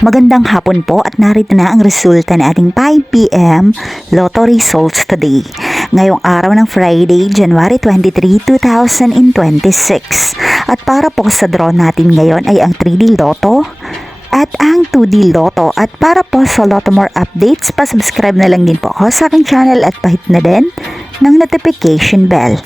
Magandang hapon po at narito na ang resulta ng ating 5 p.m. Lotto results today. Ngayong araw ng Friday, January 23, 2026. At para po sa draw natin ngayon ay ang 3D Lotto at ang 2D Lotto. At para po sa Lotto More updates, pa-subscribe na lang din po ako sa aking channel at pahit na din ng notification bell.